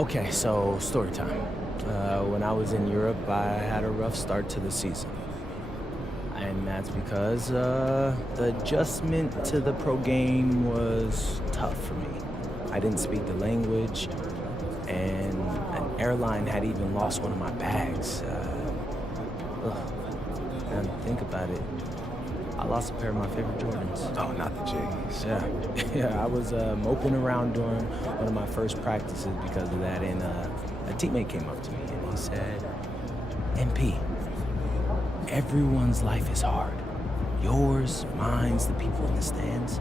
Okay, so story time. When I was in Europe, I had a rough start to the season. And that's because the adjustment to the pro game was tough for me. I didn't speak the language, and an airline had even lost one of my bags. Now to think about it, I lost a pair of my favorite Jordans. Oh, not the J's. Yeah, yeah. I was moping around during one of my first practices because of that, and a teammate came up to me and he said, "MP, everyone's life is hard. Yours, mine's, the people in the stands.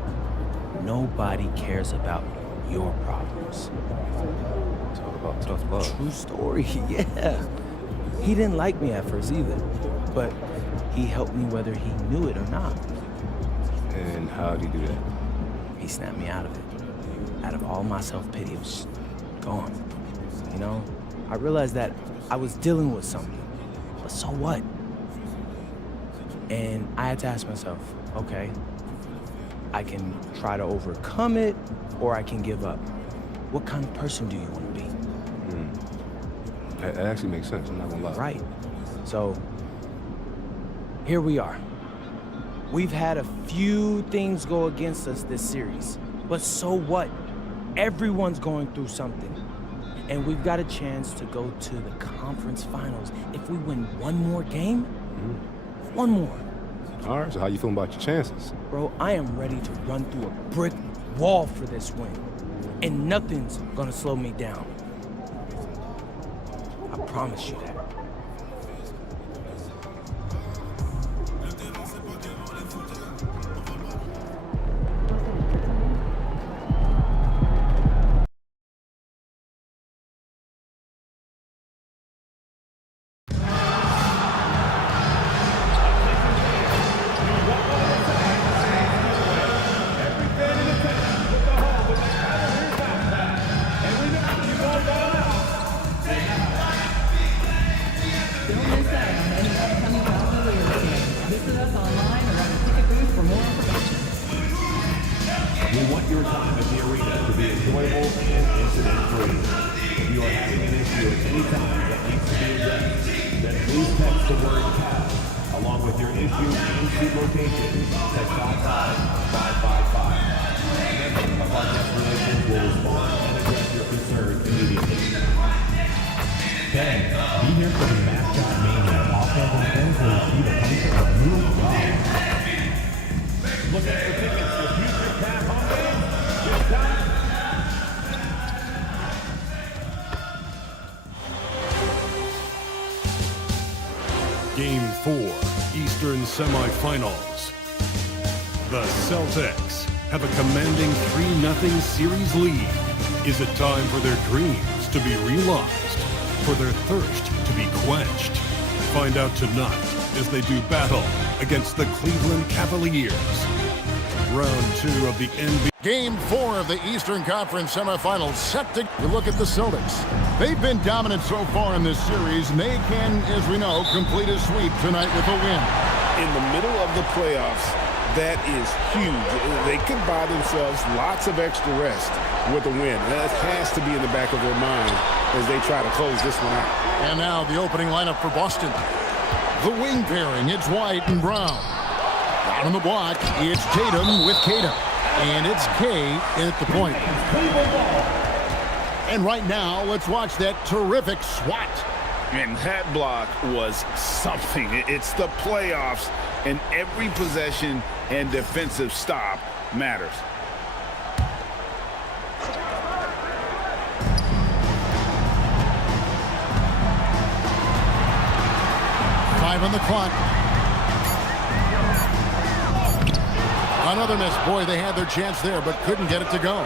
Nobody cares about your problems." Talk about tough love. True story, yeah. He didn't like me at first either, but he helped me whether he knew it or not. And how'd he do that? He snapped me out of it. Out of all my self-pity, it was gone. You know, I realized that I was dealing with something, but so what? And I had to ask myself, okay, I can try to overcome it, or I can give up. What kind of person do you want to be? That actually makes sense, I'm not gonna lie. Right. So, here we are. We've had a few things go against us this series, but so what? Everyone's going through something. And we've got a chance to go to the conference finals if we win one more game. One more. All right, so how you feeling about your chances? Bro, I am ready to run through a brick wall for this win. And nothing's gonna slow me down. I promise you that. We want your time at the arena to be enjoyable and incident-free. If you are having an issue at any time that needs to be addressed, then please text the word PAD along with your issue and seat location to 55555. Members of our guest relations will respond and address your concerns immediately. Then, be here for the mascot mania offense and ends will receive a bunch of new jobs. Looking for tickets for future PAD home games? Just down. Game 4, Eastern Semifinals. The Celtics have a commanding 3-0 series lead. Is it time for their dreams to be realized? For their thirst to be quenched? Find out tonight as they do battle against the Cleveland Cavaliers. Round 2 of the NBA. Game 4 of the Eastern Conference semifinals set to look at the Celtics. They've been dominant so far in this series, and they can, as we know, complete a sweep tonight with a win. In the middle of the playoffs, that is huge. They can buy themselves lots of extra rest with a win. That has to be in the back of their mind as they try to close this one out. And now the opening lineup for Boston. The wing pairing, it's White and Brown. Out on the block, it's Tatum with Tatum. And it's Kay at the point. And right now, let's watch that terrific swat. And that block was something. It's the playoffs, and every possession and defensive stop matters. Five on the clock. Another miss. Boy, they had their chance there, but couldn't get it to go.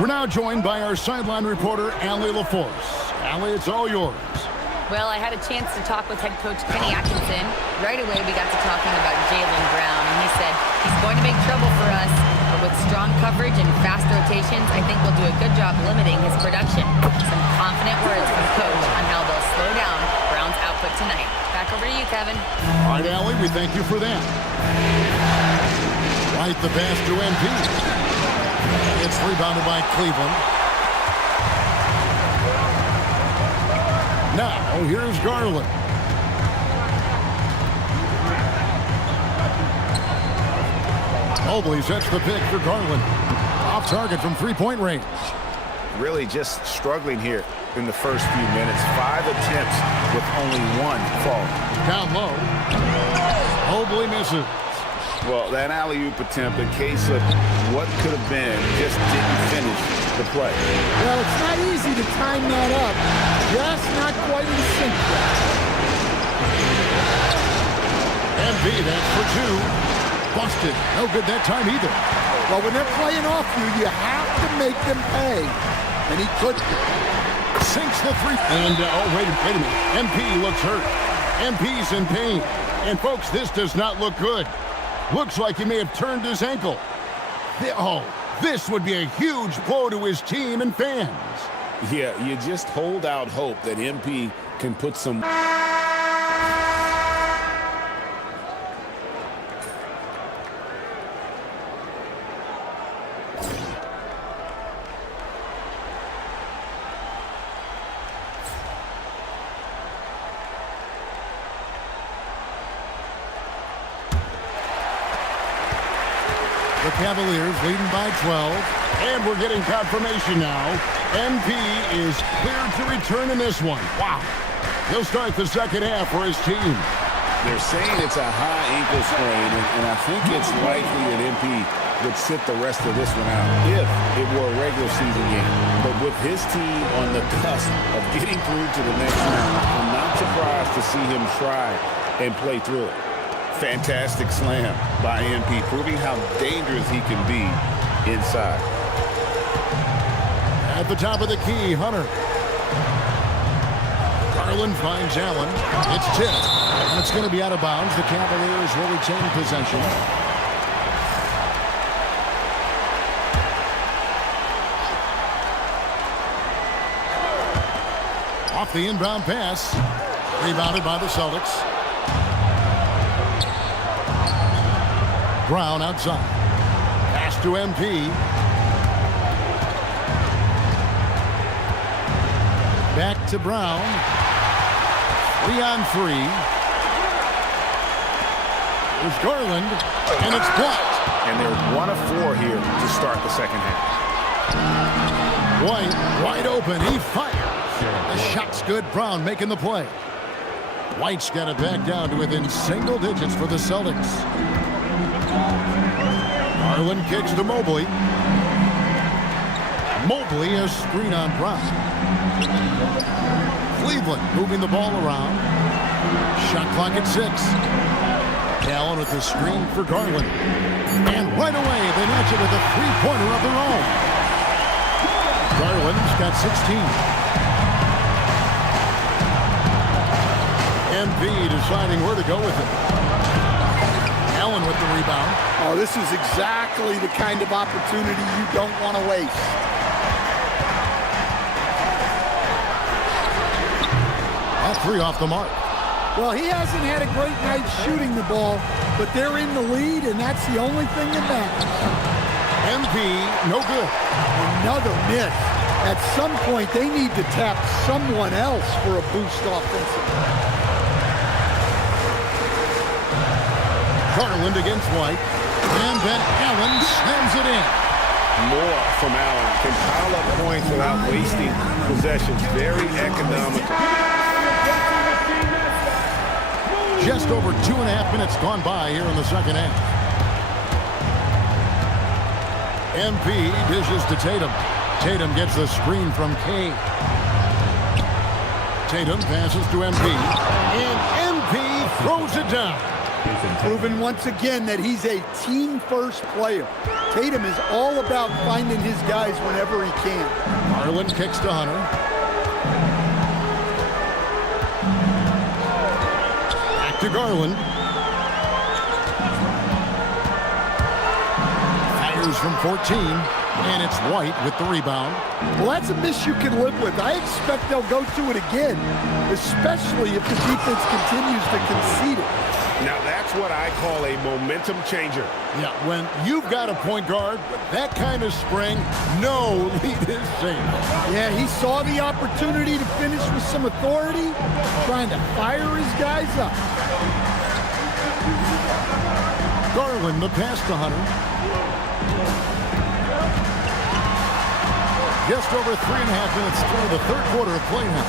We're now joined by our sideline reporter, Allie LaForce. Allie, it's all yours. Well, I had a chance to talk with head coach Kenny Atkinson. Right away, we got to talking about Jaylen Brown, and he said he's going to make trouble for us, but with strong coverage and fast rotations, I think we'll do a good job limiting his production. Some confident words from coach on how they'll slow down Brown's output tonight. Back over to you, Kevin. All right, Allie, we thank you for that. Right, the pass to MP. It's rebounded by Cleveland. Now, here's Garland. Mobley sets the pick for Garland. Off target from three-point range. Really just struggling here in the first few minutes. 5 attempts with only 1 fall. Down low. Mobley misses. Well, that alley-oop attempt, a case of what could have been, just didn't finish the play. Well, it's not easy to time that up. Just not quite in sync yet. MB, that's for 2. Busted. No good that time either. Well, when they're playing off you have to make them pay. And he couldn't. Sinks the three. And, wait a minute. MP looks hurt. MP's in pain. And, folks, this does not look good. Looks like he may have turned his ankle. This would be a huge blow to his team and fans. Yeah, you just hold out hope that MP can put some... The Cavaliers leading by 12. And we're getting confirmation now. MP is cleared to return in this one. Wow. He'll start the second half for his team. They're saying it's a high ankle sprain, and I think it's likely that MP would sit the rest of this one out if it were a regular season game. But with his team on the cusp of getting through to the next round, I'm not surprised to see him try and play through it. Fantastic slam by MP, proving how dangerous he can be inside. At the top of the key, Hunter. Garland finds Allen. It's tipped. And it's going to be out of bounds. The Cavaliers will retain possession. Off the inbound pass. Rebounded by the Celtics. Brown outside. Pass to MP. Back to Brown. 3-on-3. There's Garland. And it's blocked. And they're 1 of 4 here to start the second half. White wide open. He fires. The shot's good. Brown making the play. White's got it back down to within single digits for the Celtics. Garland kicks to Mobley. Mobley a screen on Brown. Cleveland moving the ball around. Shot clock at 6. Allen with the screen for Garland. And right away they match it with a three-pointer of their own. Garland's got 16. MP deciding where to go with it. Allen with the rebound. Oh, this is exactly the kind of opportunity you don't want to waste. All 3 off the mark. Well, he hasn't had a great night shooting the ball, but they're in the lead, and that's the only thing that matters. MP, no good. Another miss. At some point, they need to tap someone else for a boost offensively. Garland against White. And then Allen slams it in. More from Allen. Can pile up points without wasting possessions. Very economical. Just over 2.5 minutes gone by here in the second half. MP dishes to Tatum. Tatum gets the screen from K. Tatum passes to MP. And MP throws it down. Proven once again that he's a team-first player. Tatum is all about finding his guys whenever he can. Garland kicks to Hunter. Back to Garland. Fires from 14. And it's White with the rebound. Well, that's a miss you can live with. I expect they'll go to it again, especially if the defense continues to concede it. Now that's what I call a momentum changer. Yeah, when you've got a point guard with that kind of spring, no lead is safe. Yeah, he saw the opportunity to finish with some authority, trying to fire his guys up. Garland, the pass to Hunter. Just over 3.5 minutes through the third quarter of play now.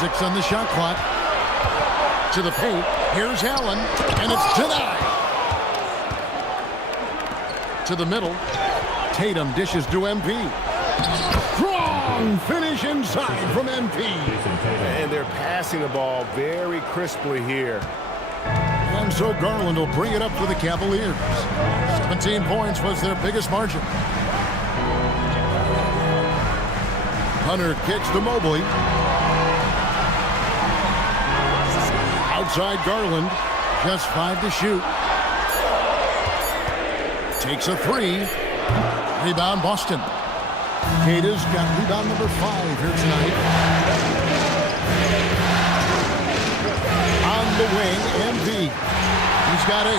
6 on the shot clock. To the paint. Here's Allen, and it's denied. To the middle. Tatum dishes to MP. Strong finish inside from MP. And they're passing the ball very crisply here. And so Garland will bring it up for the Cavaliers. 17 points was their biggest margin. Hunter kicks to Mobley. Outside Garland. Just 5 to shoot. Takes a 3. Rebound Boston. Kata's got rebound number 5 here tonight. On the wing, MV. He's got 8.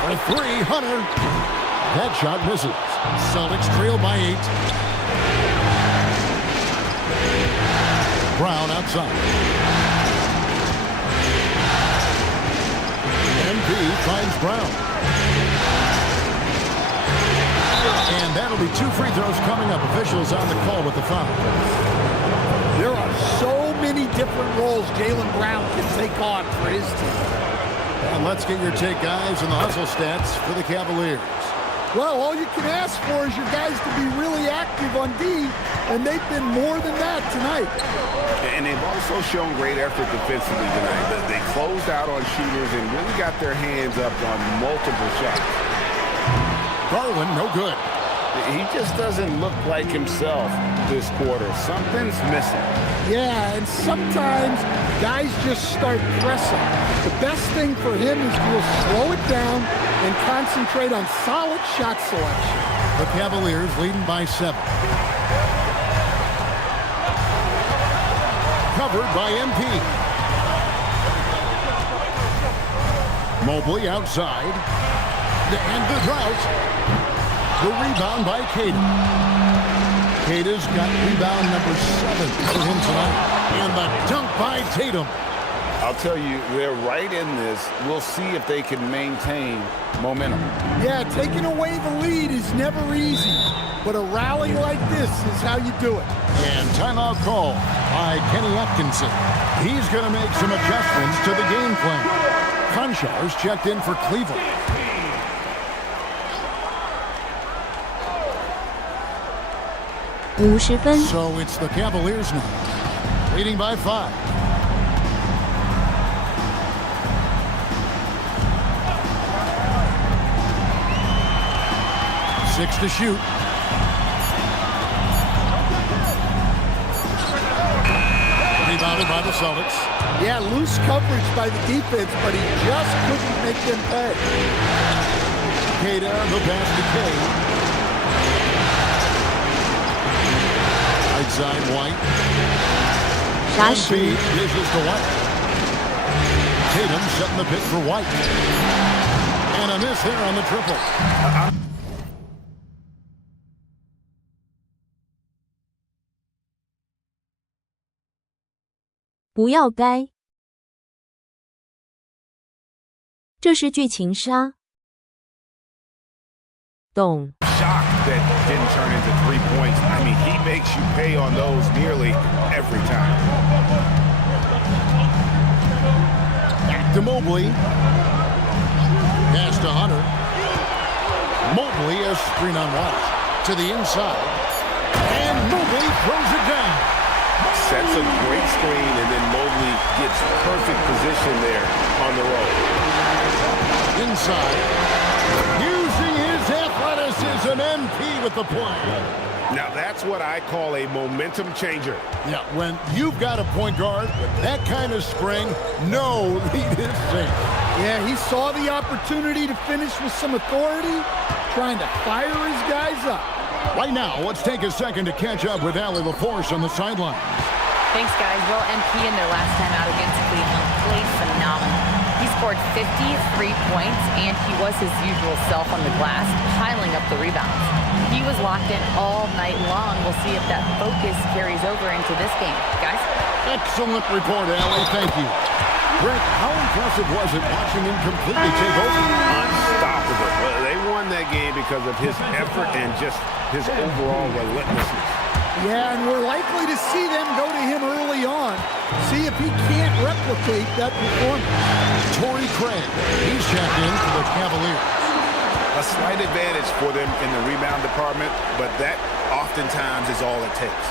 For 3, Hunter. That shot misses. Celtics trail by 8. Brown outside. MP finds Brown. And that'll be 2 free throws coming up. Officials on the call with the foul. There are so many different roles Jaylen Brown can take on for his team. And let's get your take, guys, on the hustle stats for the Cavaliers. Well, all you can ask for is your guys to be really active on D, and they've been more than that tonight. And they've also shown great effort defensively tonight. They closed out on shooters and really got their hands up on multiple shots. Garland, no good. He just doesn't look like himself this quarter. Something's missing. Yeah, and sometimes guys just start pressing. The best thing for him is to slow it down and concentrate on solid shot selection. The Cavaliers leading by 7. Covered by MP. Mobley outside. To end the drought. The rebound by Kata. Kata's got rebound number 7 for him tonight. And the dunk by Tatum. I'll tell you, they're right in this. We'll see if they can maintain momentum. Yeah, taking away the lead is never easy. But a rally like this is how you do it. And timeout call by Kenny Atkinson. He's going to make some adjustments to the game plan. Conshar's checked in for Cleveland. So it's the Cavaliers now, leading by 5. Six to shoot. Rebounded by the Celtics. Yeah, loose coverage by the defense, but he just couldn't make them pay. Kata, the pass to Kay. Right side, White. Feed dishes to White. Tatum setting the pick for White. And a miss there on the triple. 不要该，这是剧情杀。懂。 Shocked that didn't turn into 3 points. I mean, he makes you pay on those nearly every time. Back to Mobley. Pass to Hunter. Mobley a screen on White. To the inside. And Mobley throws it down. Sets a great screen, and then Mobley gets perfect position there on the roll. Inside. Using his athleticism, MP with the play. Now that's what I call a momentum changer. Yeah, when you've got a point guard with that kind of spring, no lead is safe. Yeah, he saw the opportunity to finish with some authority, trying to fire his guys up. Right now, let's take a second to catch up with Allie LaForce on the sideline. Thanks, guys. Well, MP in their last time out against Cleveland played phenomenal. He scored 53 points, and he was his usual self on the glass, piling up the rebounds. He was locked in all night long. We'll see if that focus carries over into this game. Guys? Excellent report, Allie. Thank you. Brent, how impressive was it watching him completely take over? Unstoppable. Well, they won that game because of his effort and just his overall relentlessness. Yeah, and we're likely to see them go to him early on. See if he can't replicate that performance. Torrey Craig, he's checked in for the Cavaliers. A slight advantage for them in the rebound department, but that oftentimes is all it takes.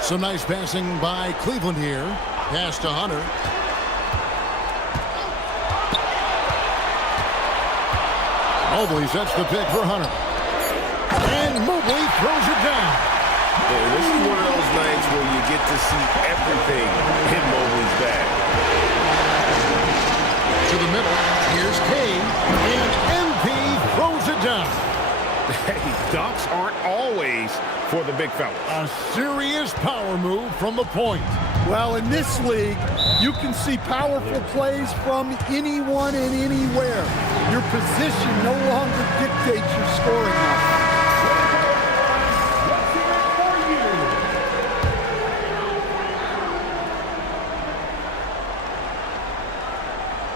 Some nice passing by Cleveland here. Pass to Hunter. Mobley sets the pick for Hunter. And Mobley throws it down. Well, this is one of those nights where you get to see everything in Mobley's bag. To the middle. Here's Kane. And MP throws it down. Hey, dunks aren't always for the big fellas. A serious power move from the point. Well, in this league, you can see powerful plays from anyone and anywhere. Your position no longer dictates your scoring level.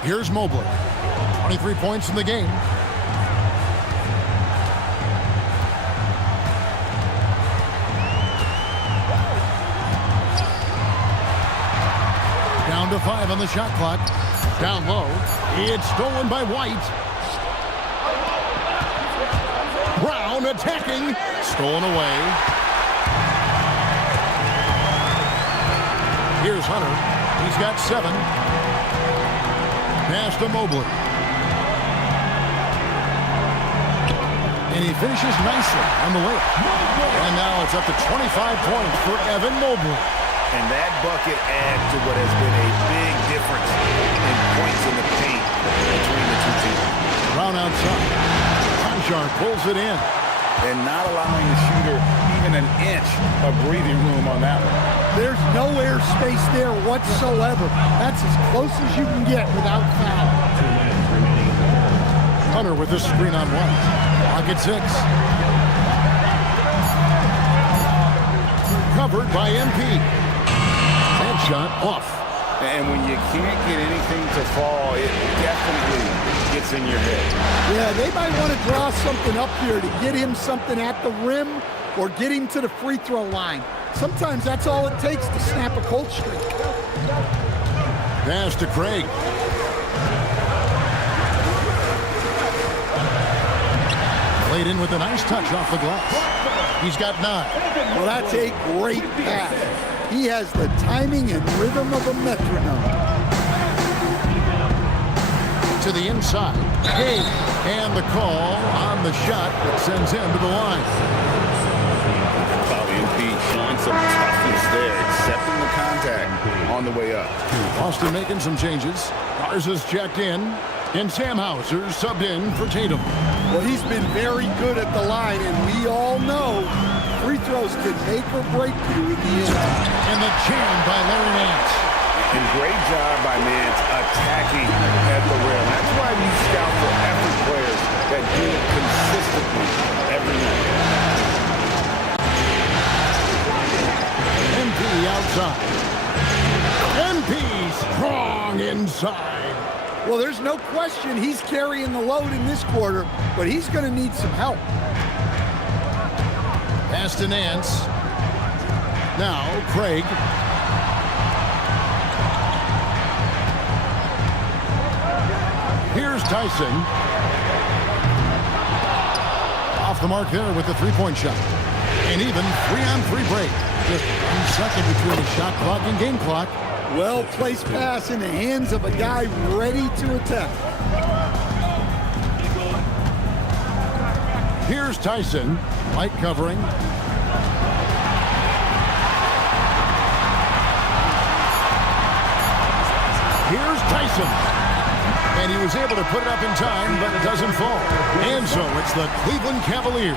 Here's Mobley. 23 points in the game. Down to 5 on the shot clock. Down low. It's stolen by White. Brown attacking. Stolen away. Here's Hunter. He's got 7. Pass to Mobley. And he finishes nicely on the layup. And now it's up to 25 points for Evan Mobley. And that bucket adds to what has been a big difference in points in the paint between the two teams. Brown outside. Conchar pulls it in. And not allowing the shooter even an inch of breathing room on that one. There's no air space there whatsoever. That's as close as you can get without foul. Hunter with the screen on White. Clock at 6. Covered by MP. That shot off. And when you can't get anything to fall, it definitely gets in your head. Yeah, they might want to draw something up here to get him something at the rim or get him to the free throw line. Sometimes that's all it takes to snap a cold streak. Pass to Craig. Played in with a nice touch off the glass. He's got 9. Well, that's a great pass. He has the timing and rhythm of a metronome. To the inside. Hey, and the call on the shot that sends him to the line. Probably MP showing some toughness there, accepting the contact on the way up. Austin making some changes. Garza's checked in. And Sam Hauser subbed in for Tatum. Well, he's been very good at the line, and we all know free throws can make or break you in the end. And the jam by Larry Nance. And great job by Nance attacking at the rim. That's why we scout for effort players that do it consistently every night. MP outside. MP strong inside. Well, there's no question he's carrying the load in this quarter, but he's going to need some help. Pass to Nance. Now, Craig. Here's Tyson. Off the mark there with the three-point shot. And even 3-on-3 break. Just 1 second between the shot clock and game clock. Well-placed pass in the hands of a guy ready to attack. Here's Tyson. Light covering. Here's Tyson. And he was able to put it up in time, but it doesn't fall. And so it's the Cleveland Cavaliers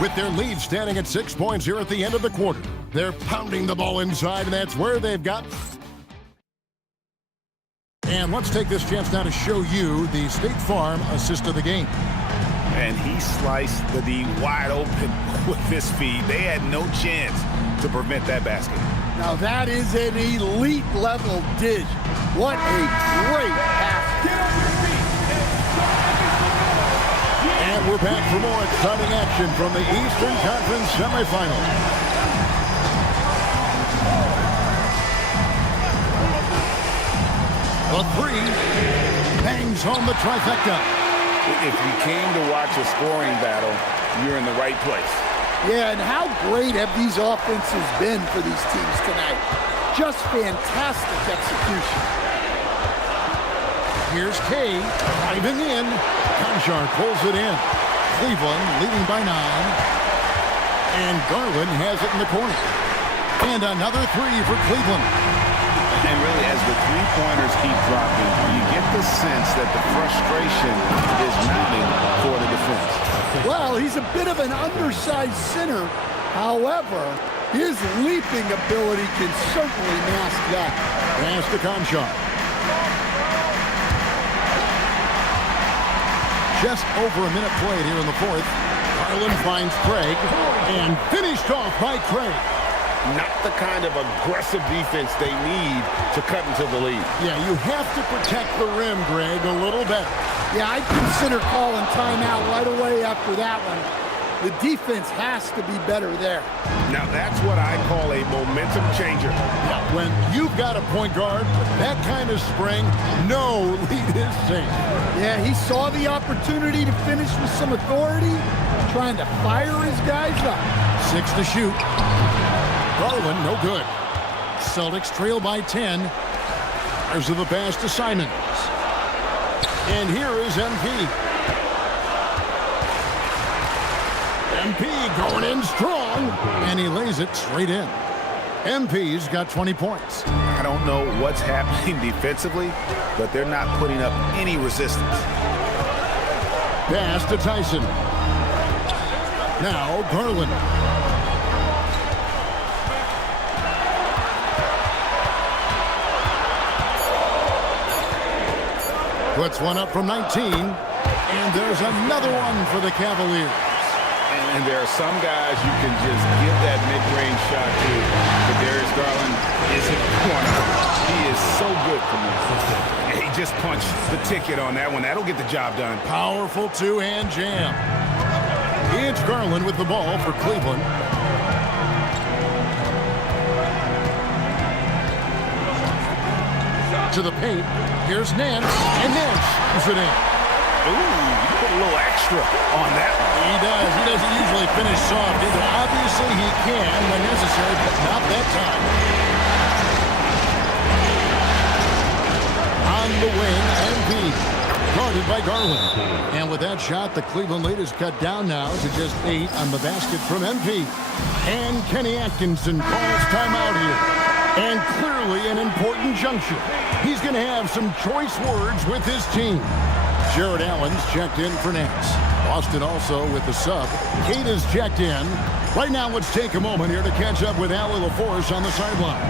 with their lead standing at 6 points here at the end of the quarter. They're pounding the ball inside, and that's where they've got. And let's take this chance now to show you the State Farm assist of the game. And he sliced the D wide open with his feed. They had no chance to prevent that basket. Now that is an elite level dish. What a great pass. And we're back for more exciting action from the Eastern Conference semifinals. The three bangs home the trifecta. If you came to watch a scoring battle, you're in the right place. Yeah, and how great have these offenses been for these teams tonight? Just fantastic execution. Here's Kay driving in. Conchar pulls it in. Cleveland leading by 9. And Garland has it in the corner. And another three for Cleveland. And really, as the three-pointers keep dropping, you get the sense that the frustration is mounting for the defense. Well, he's a bit of an undersized center. However, his leaping ability can certainly mask that. Pass to Conchar. Just over a minute played here in the fourth. Garland finds Craig and finished off by Craig. Not the kind of aggressive defense they need to cut into the lead. Yeah, you have to protect the rim, Greg, a little better. Yeah, I'd consider calling timeout right away after that one. The defense has to be better there. Now, that's what I call a momentum changer. Yeah, when you've got a point guard, that kind of spring, no lead is safe. Yeah, he saw the opportunity to finish with some authority, trying to fire his guys up. 6 to shoot. Garland, no good. Celtics trail by 10. There's the pass to Simons. And here is MP. MP going in strong, and he lays it straight in. MP's got 20 points. I don't know what's happening defensively, but they're not putting up any resistance. Pass to Tyson. Now Garland. Puts one up from 19, and there's another one for the Cavaliers. And there are some guys you can just give that mid-range shot to, but Darius Garland isn't one of them. He is so good for me. And he just punched the ticket on that one. That'll get the job done. Powerful two-hand jam. It's Garland with the ball for Cleveland. To the paint. Here's Nance, and Nance puts it in. Ooh, you put a little extra on that one. He does. He doesn't usually finish soft either. Obviously, he can when necessary, but not that time. On the wing, MP. Guarded by Garland. And with that shot, the Cleveland lead is cut down now to just 8 on the basket from MP. And Kenny Atkinson calls timeout here. And clearly an important juncture. He's going to have some choice words with his team. Jared Allen's checked in for Nance. Boston also with the sub. Kate is checked in. Right now, let's take a moment here to catch up with Allie LaForce on the sideline.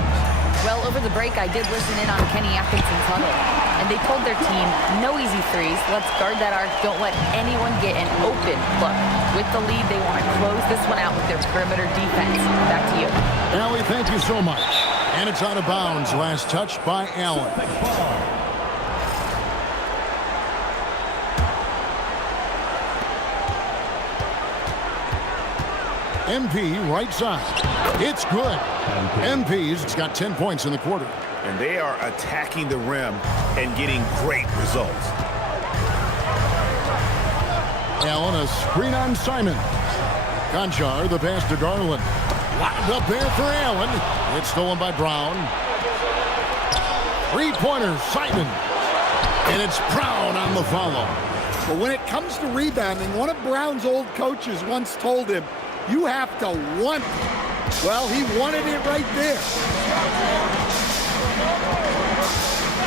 Well, over the break, I did listen in on Kenny Atkinson's huddle. And they told their team, no easy threes. Let's guard that arc. Don't let anyone get an open look. With the lead, they want to close this one out with their perimeter defense. Back to you. Allie, thank you so much. And it's out of bounds. Last touch by Allen. MP right side. It's good. MP's got 10 points in the quarter. And they are attacking the rim and getting great results. Allen, a screen on Simon. Conchar, the pass to Garland. Lobbed up there for Allen. It's stolen by Brown. Three-pointer, Simon. And it's Brown on the follow. But when it comes to rebounding, one of Brown's old coaches once told him, you have to want it. Well, he wanted it right there.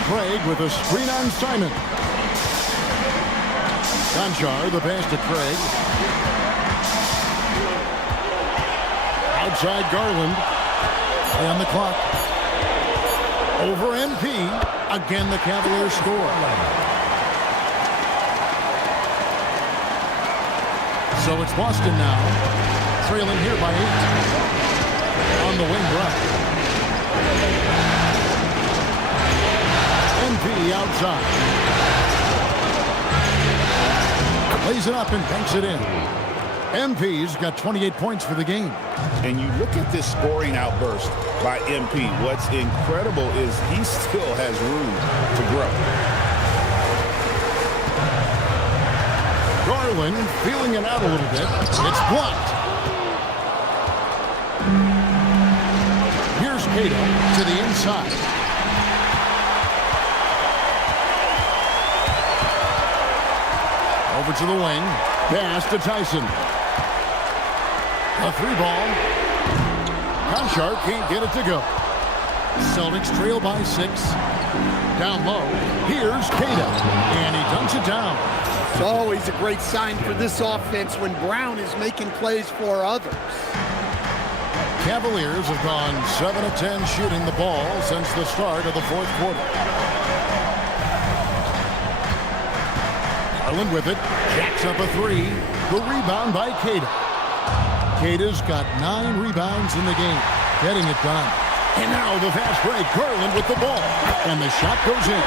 Craig with a screen on Simon. Conchar, the pass to Craig. Outside Garland. on the clock. Over MP. Again, the Cavaliers score. So it's Boston now, trailing here by 8. On the wing Brown. MP outside. Lays it up and banks it in. MP's got 28 points for the game. And you look at this scoring outburst by MP. What's incredible is he still has room to grow. Garland feeling it out a little bit. It's blocked. Here's Cato to the inside. Over to the wing. Pass to Tyson. A 3-ball. Conchar can't get it to go. Celtics trail by 6. Down low. Here's Cato. And he dunks it down. It's always a great sign for this offense when Brown is making plays for others. Cavaliers have gone 7 of 10 shooting the ball since the start of the fourth quarter. Garland with it. Jacks up a 3. The rebound by Cato. Cato's got 9 rebounds in the game. Getting it done. And now the fast break. Garland with the ball. And the shot goes in.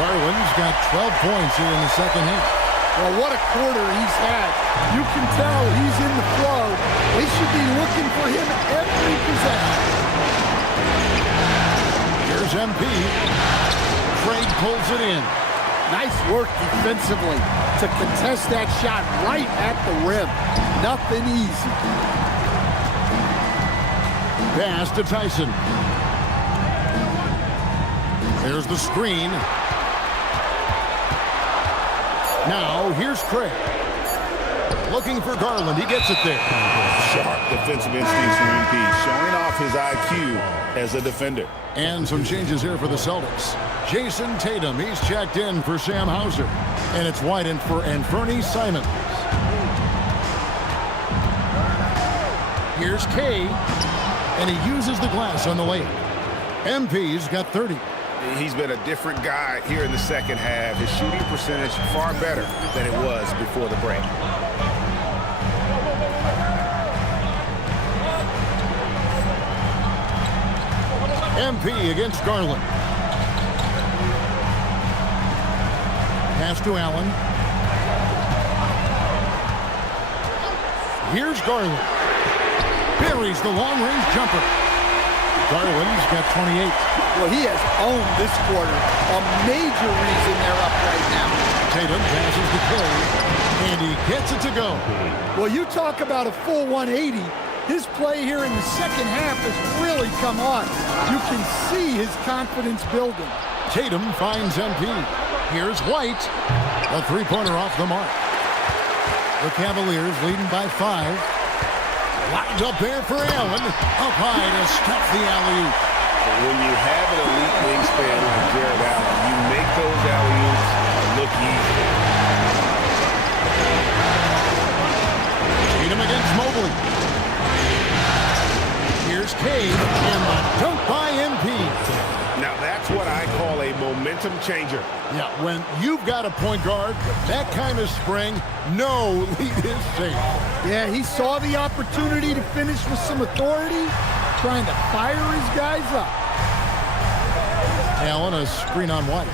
Garland's got 12 points here in the second half. Well, what a quarter he's had. You can tell he's in the flow. They should be looking for him every possession. Here's MP. Craig pulls it in. Nice work defensively to contest that shot right at the rim. Nothing easy. Pass to Tyson. There's the screen. Now, here's Craig. Looking for Garland. He gets it there. Sharp defensive instincts from MP, showing off his IQ as a defender. And some changes here for the Celtics. Jason Tatum, he's checked in for Sam Hauser. And it's White for Anthony Simons. Here's Kay. And he uses the glass on the layup. MP's got 30. He's been a different guy here in the second half. His shooting percentage far better than it was before the break. MP against Garland. Pass to Allen. Here's Garland. Buries the long-range jumper. Garland's got 28. Well, he has owned this quarter. A major reason they're up right now. Tatum passes to Curry, and he gets it to go. Well, you talk about a full 180. His play here in the second half has really come on. You can see his confidence building. Tatum finds MP. Here's White. A three-pointer off the mark. The Cavaliers leading by 5. Lines up there for Allen. Up high to stuff the alley-oop. When you have an elite wingspan like Jared Allen, you make those alley-oops look easy. Tatum against Mobley. Here's Cade, and the dunk by MP. Now that's what I call a momentum changer. Yeah, when you've got a point guard with that kind of spring, no lead is safe. Yeah, he saw the opportunity to finish with some authority, trying to fire his guys up. Allen, a screen on White.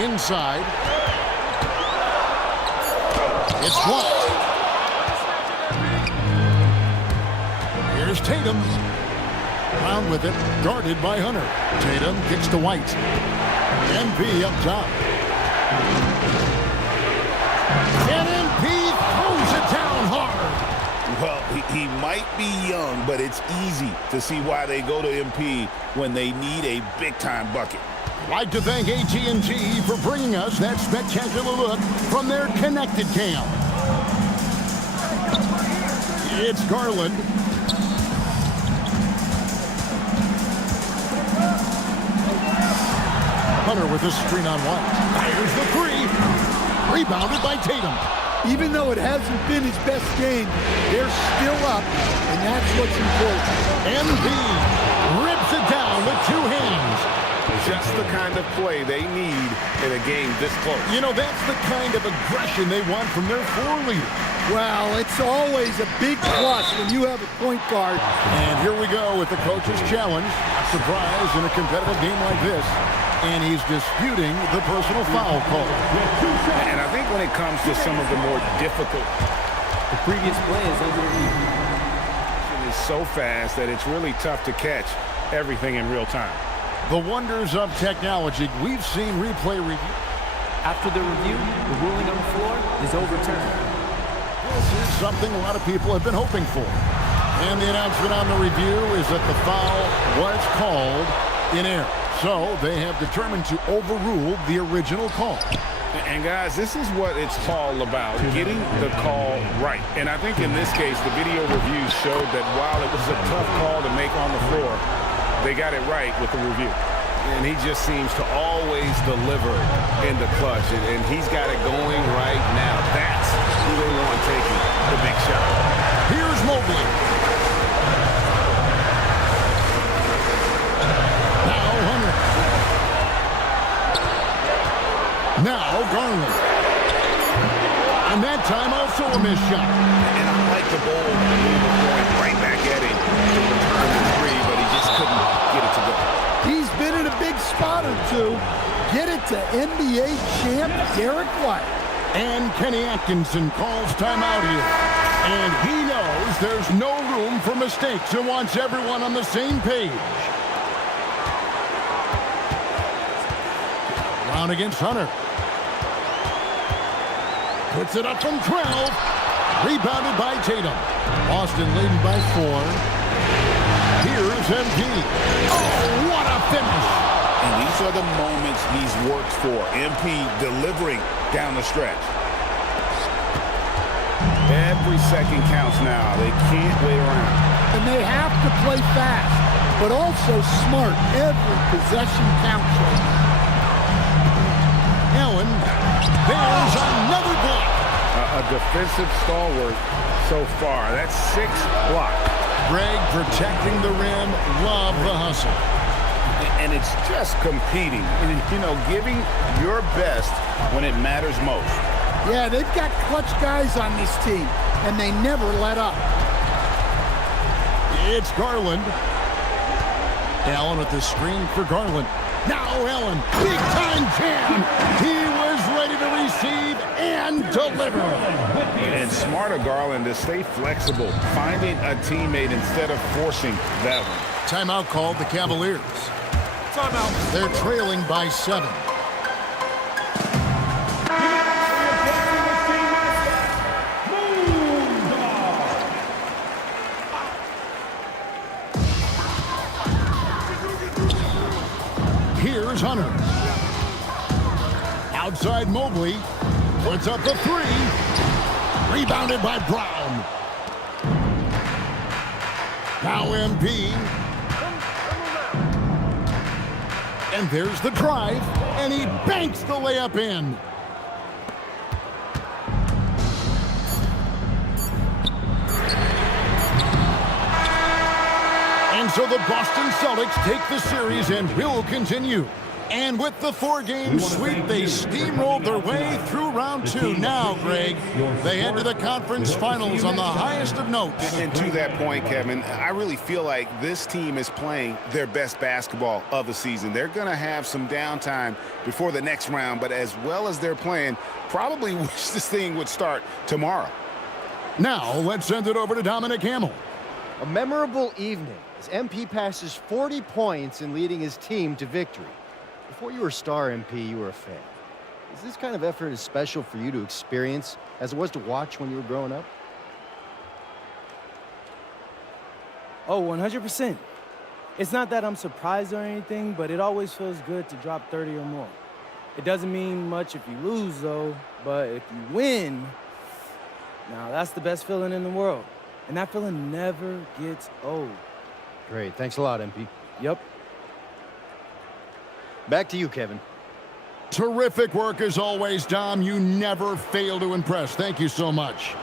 Inside. It's blocked. Here's Tatum. Brown with it, guarded by Hunter. Tatum kicks to White. MP up top. And MP throws it down hard. Well, he might be young, but it's easy to see why they go to MP when they need a big-time bucket. I'd like to thank AT&T for bringing us that spectacular look from their connected cam. It's Garland. Hunter with a screen on White. Fires the 3. Rebounded by Tatum. Even though it hasn't been his best game, they're still up, and that's what's important. MP rips it down with 2 hands. Just the kind of play they need in a game this close. You know, that's the kind of aggression they want from their floor leader. Well, it's always a big plus when you have a point guard. And here we go with the coach's challenge. Surprise in a competitive game like this. And he's disputing the personal foul call. And I think when it comes to some of the more difficult, The previous play is under review. it is so fast that it's really tough to catch everything in real time. The wonders of technology. We've seen replay review. After the review, the ruling on the floor is overturned. This is something a lot of people have been hoping for. And the announcement on the review is that the foul was called in error. So they have determined to overrule the original call. And guys, this is what it's all about, getting the call right. And I think in this case, the video reviews showed that while it was a tough call to make on the floor, they got it right with the review. And he just seems to always deliver in the clutch. And he's got it going right now. That's who they want taking the big shot. Here's Mobley. Now Hunter. Now Garland. And that time also a missed shot. And I like the ball going right back at him to return the 3, but he just couldn't get it to go. He's been in a big spot or two. Get it to NBA champ Derek White. And Kenny Atkinson calls timeout here. And he knows there's no room for mistakes and wants everyone on the same page. Brown against Hunter. Puts it up from 12. Rebounded by Tatum. Boston leading by 4. Here's MP. Oh, what a finish. And these are the moments he's worked for. MP delivering down the stretch. Every second counts now. They can't wait around. And they have to play fast, but also smart. Every possession counts. Allen, there's another block. A defensive stalwart so far. That's 6 blocks. Greg protecting the rim. Love the hustle. And it's just competing. And, you know, giving your best when it matters most. Yeah, they've got clutch guys on this team, and they never let up. It's Garland. Allen at the screen for Garland. Now Allen, big-time jam. He was ready to receive and deliver. And smart of Garland to stay flexible, finding a teammate instead of forcing that one. Timeout called the Cavaliers. Timeout. They're trailing by 7. Here's Hunter. Outside Mobley. Puts up the 3. Rebounded by Brown. Now MP. And there's the drive. And he banks the layup in. And so the Boston Celtics take the series and will continue. And with the 4-game sweep, they steamrolled their way through round 2. Now, Greg, they head to the conference finals on the highest of notes. And to that point, Kevin, I really feel like this team is playing their best basketball of the season. They're going to have some downtime before the next round, but as well as they're playing, probably wish this thing would start tomorrow. Now, let's send it over to Dominic Hamill. A memorable evening as MP passes 40 points in leading his team to victory. Before you were a star, MP, you were a fan. Is this kind of effort as special for you to experience as it was to watch when you were growing up? Oh, 100%. It's not that I'm surprised or anything, but it always feels good to drop 30 or more. It doesn't mean much if you lose, though, but if you win, now that's the best feeling in the world. And that feeling never gets old. Great. Thanks a lot, MP. Yep. Back to you, Kevin. Terrific work as always, Dom. You never fail to impress. Thank you so much.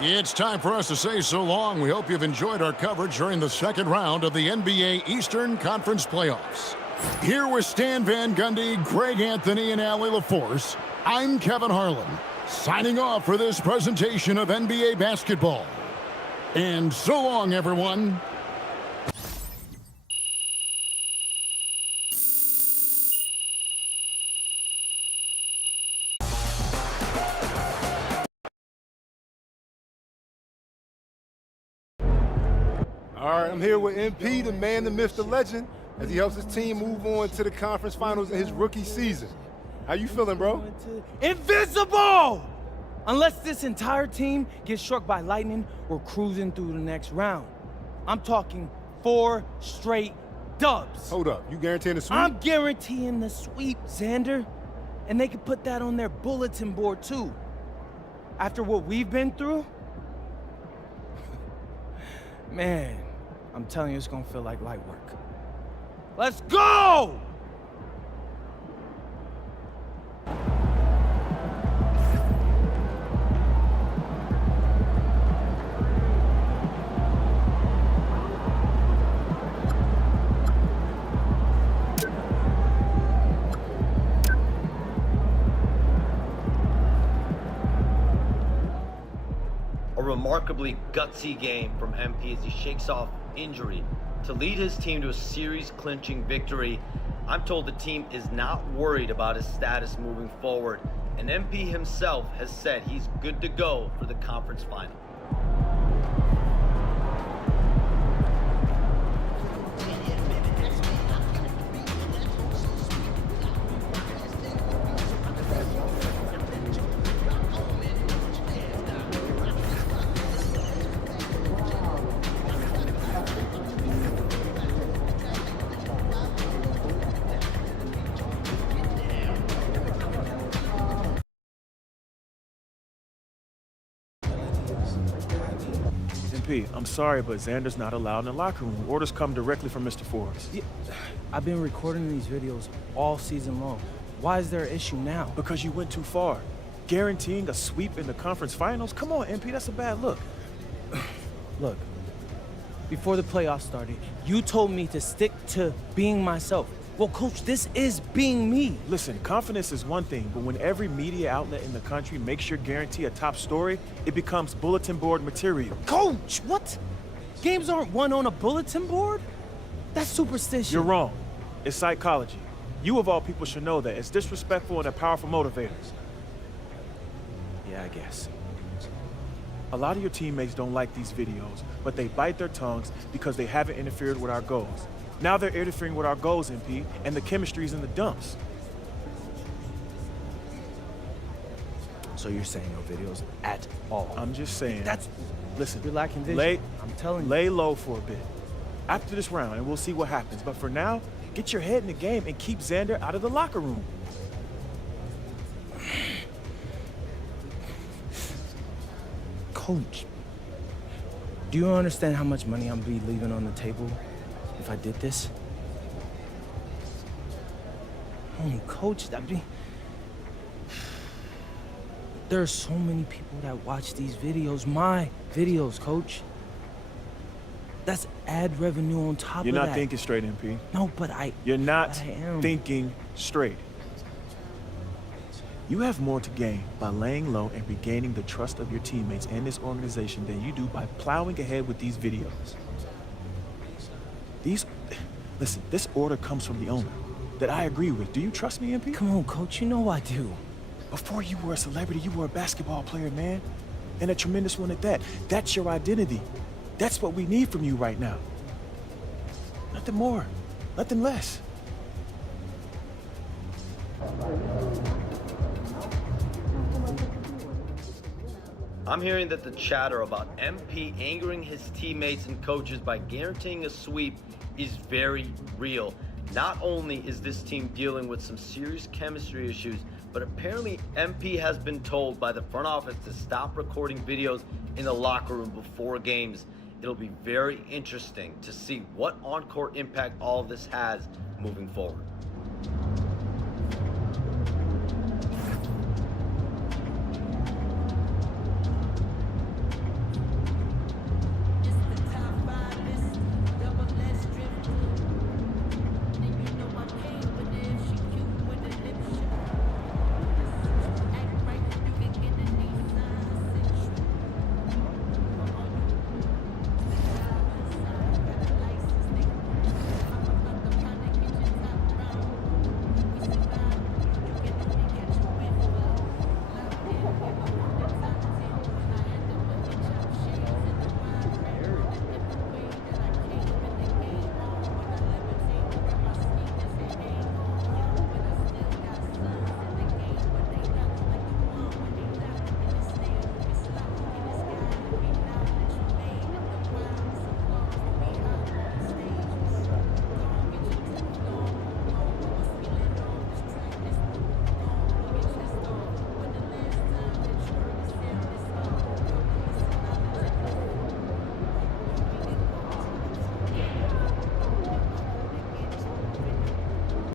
It's time for us to say so long. We hope you've enjoyed our coverage during the second round of the NBA Eastern Conference Playoffs. Here with Stan Van Gundy, Greg Anthony, and Allie LaForce, I'm Kevin Harlan, signing off for this presentation of NBA basketball. And so long, everyone. All right, I'm here with MP, the man, the myth, the legend, as he helps his team move on to the conference finals in his rookie season. How you feeling, bro? Invisible! Unless this entire team gets struck by lightning, we're cruising through the next round. I'm talking 4 straight dubs. Hold up, you guaranteeing the sweep? I'm guaranteeing the sweep, Xander. And they can put that on their bulletin board, too. After what we've been through, man, I'm telling you, it's gonna feel like light work. Let's go! A remarkably gutsy game from MP as he shakes off injury to lead his team to a series-clinching victory. I'm told the team is not worried about his status moving forward, and MP himself has said he's good to go for the conference final. MP, I'm sorry, but Xander's not allowed in the locker room. Orders come directly from Mr. Forbes. Yeah, I've been recording these videos all season long. Why is there an issue now? Because you went too far. Guaranteeing a sweep in the conference finals? Come on, MP, that's a bad look. Look, before the playoffs started, you told me to stick to being myself. Well, Coach, this is being me. Listen, confidence is one thing, but when every media outlet in the country makes your guarantee a top story, it becomes bulletin board material. Coach, what? Games aren't won on a bulletin board? That's superstition. You're wrong. It's psychology. You of all people should know that. It's disrespectful and a powerful motivator. Yeah, I guess. A lot of your teammates don't like these videos, but they bite their tongues because they haven't interfered with our goals. Now they're interfering with our goals, MP, and the chemistry's in the dumps. So you're saying no videos at all? I'm just saying. Listen, you're lacking vision. I'm telling you. Lay low for a bit. After this round, and we'll see what happens. But for now, get your head in the game and keep Xander out of the locker room. Coach, do you understand how much money I'm be leaving on the table if I did this? Oh, Coach, there are so many people that watch these videos, my videos, Coach. That's ad revenue on top of that. You're not thinking straight, MP. No, but You're not I am. thinking straight. You have more to gain by laying low and regaining the trust of your teammates and this organization than you do by plowing ahead with these videos. Listen, this order comes from the owner that I agree with. Do you trust me, MP? Come on, Coach, you know I do. Before you were a celebrity, you were a basketball player, man. And a tremendous one at that. That's your identity. That's what we need from you right now. Nothing more, nothing less. I'm hearing that the chatter about MP angering his teammates and coaches by guaranteeing a sweep is very real. Not only is this team dealing with some serious chemistry issues, but apparently MP has been told by the front office to stop recording videos in the locker room before games. It'll be very interesting to see what on-court impact all of this has moving forward.